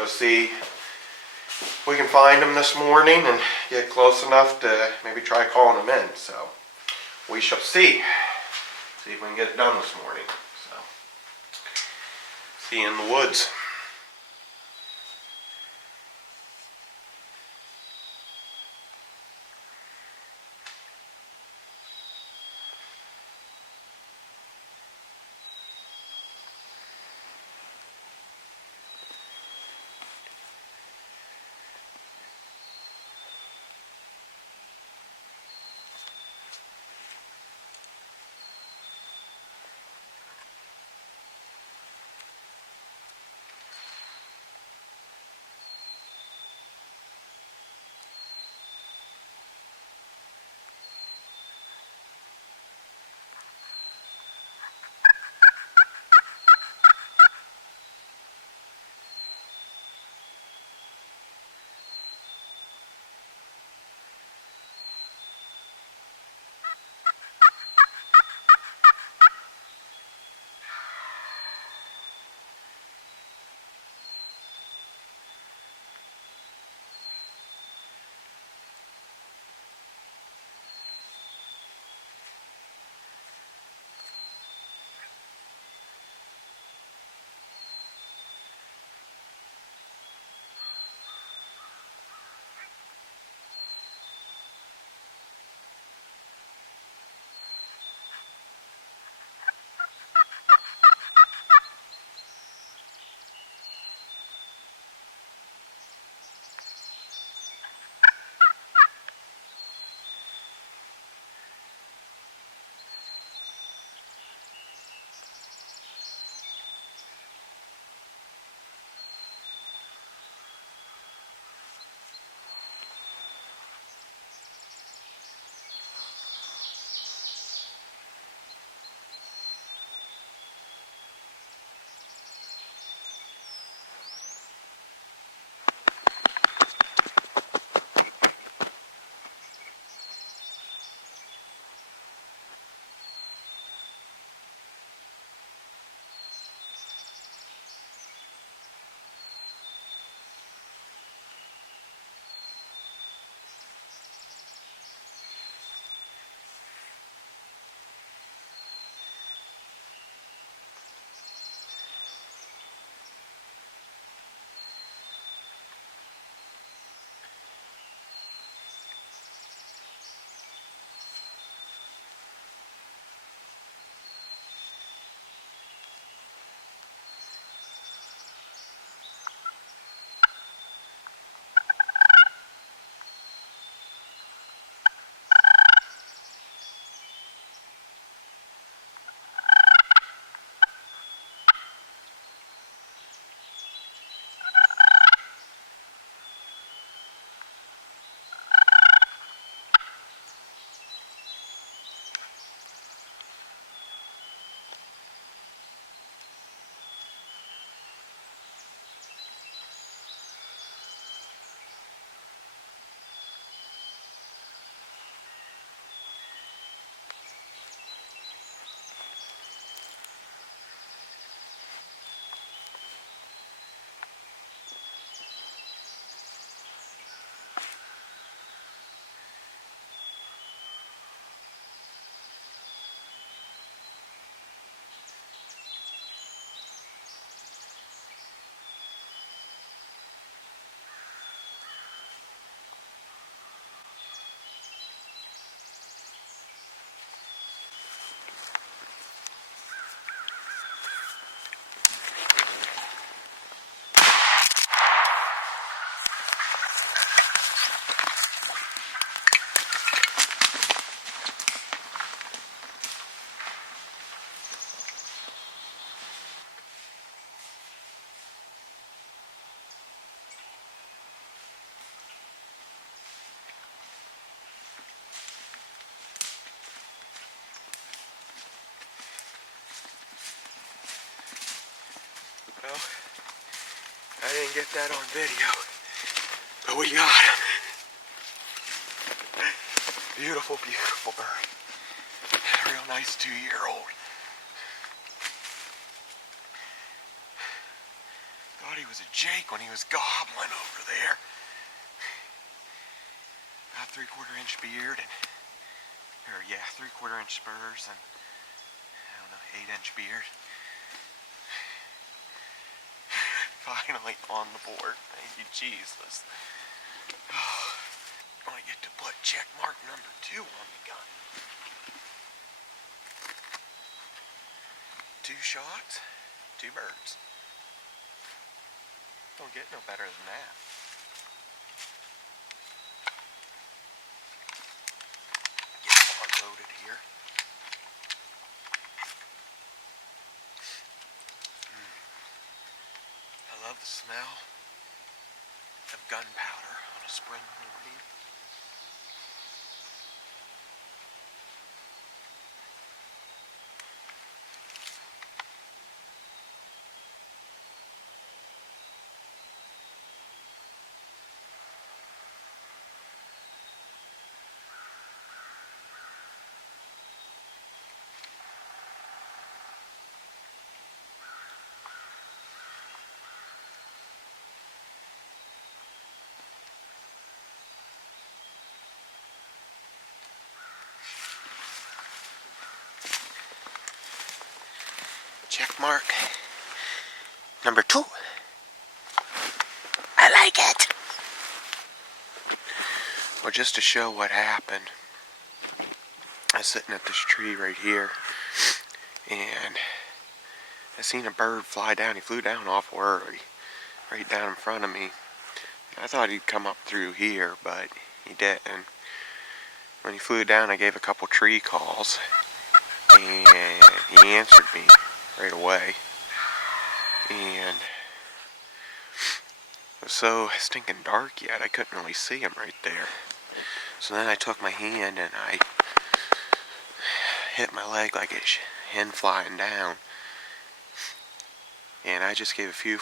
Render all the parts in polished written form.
go see if we can find them this morning and get close enough to maybe try calling them in. So we shall see. See if we can get it done this morning. So see you in the woods. Well, I didn't get that on video, but we got him. Beautiful, beautiful bird. Real nice 2-year-old. thought he was a Jake when he was gobbling over there. About 3/4 inch beard and, 3/4 inch spurs and, 8-inch beard. Finally on the board. Thank you, Jesus. I get to put check mark number 2 on the gun. 2 shots, 2 birds. Don't get no better than that. Get the bar loaded here. I love the smell of gunpowder on a spring morning. Check mark number 2. I like it. Well, just to show what happened, I was sitting at this tree right here, and I seen a bird fly down. He flew down awful early, right down in front of me. I thought he'd come up through here, but he didn't. When he flew down, I gave a couple tree calls, and he answered me right away. And it was so stinking dark yet, I couldn't really see him right there. So then I took my hand and I hit my leg like a hen flying down. And I just gave a few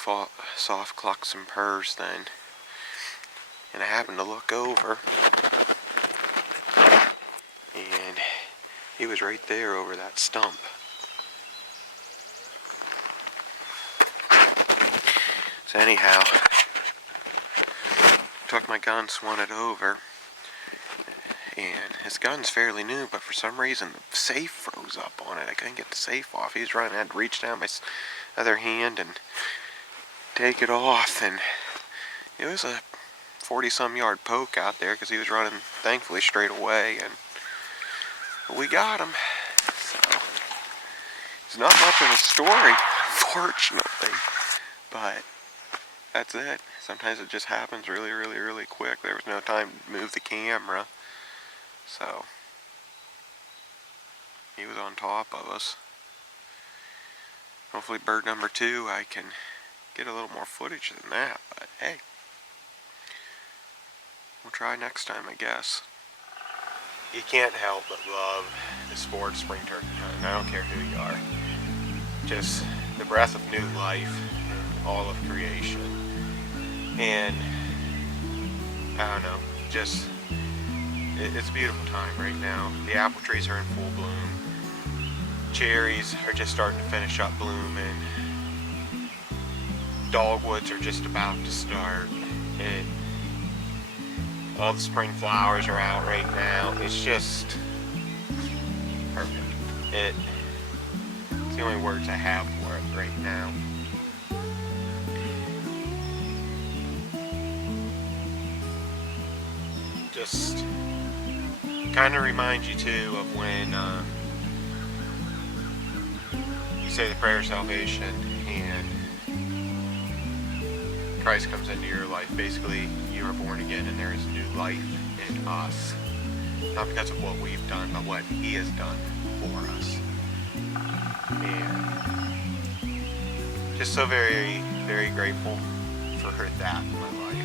soft clucks and purrs then. And I happened to look over, and he was right there over that stump. So anyhow, took my gun, swung it over, and his gun's fairly new, but for some reason the safe froze up on it. I couldn't get the safe off. He was running, I had to reach down my other hand and take it off, and it was a 40-some yard poke out there because he was running, thankfully, straight away, and we got him. So it's not much of a story, unfortunately, but that's it. Sometimes it just happens really, really, really quick. There was no time to move the camera, so he was on top of us. Hopefully bird number 2, I can get a little more footage than that, but hey, we'll try next time, I guess. You can't help but love the sport of spring turkey hunting. I don't care who you are. Just the breath of new life in all of creation. And I don't know, just it's a beautiful time right now. The apple trees are in full bloom. Cherries are just starting to finish up blooming. Dogwoods are just about to start. All the spring flowers are out right now. It's just perfect. It's the only words I have for it right now. Just kind of reminds you too of when you say the prayer of salvation and Christ comes into your life. Basically, you are born again and there is new life in us. Not because of what we've done, but what He has done for us. And just so very, very grateful for that in my life.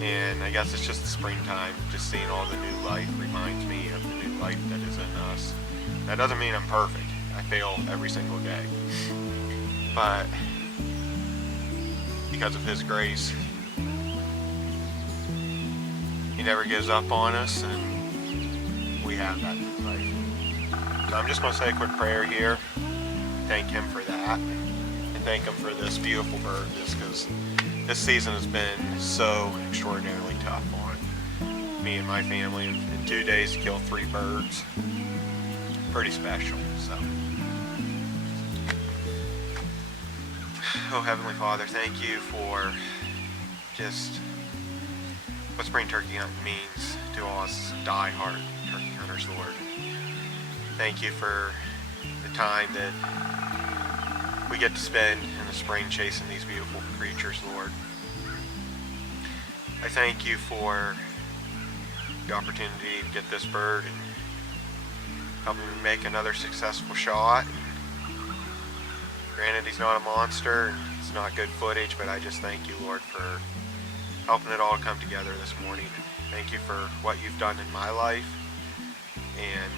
And I guess it's just the springtime, just seeing all the new life reminds me of the new life that is in us. That doesn't mean I'm perfect. I fail every single day. But because of His grace, He never gives up on us, and we have that new life. So I'm just going to say a quick prayer here. Thank Him for that. And thank Him for this beautiful bird, just because this season has been so extraordinarily tough on me and my family. In 2 days to kill 3 birds, pretty special. So, oh Heavenly Father, thank you for just what spring turkey hunting means to all us die-hard turkey hunters, Lord. Thank you for the time that we get to spend in the spring chasing these beautiful creatures, Lord. I thank you for the opportunity to get this bird and help him make another successful shot. Granted, he's not a monster, and it's not good footage, but I just thank you, Lord, for helping it all come together this morning. Thank you for what you've done in my life, and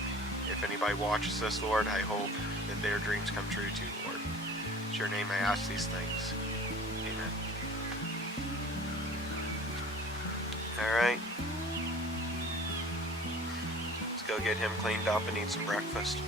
if anybody watches this, Lord, I hope that their dreams come true too, Lord. In your name I ask these things. Amen. Alright. Let's go get him cleaned up and eat some breakfast.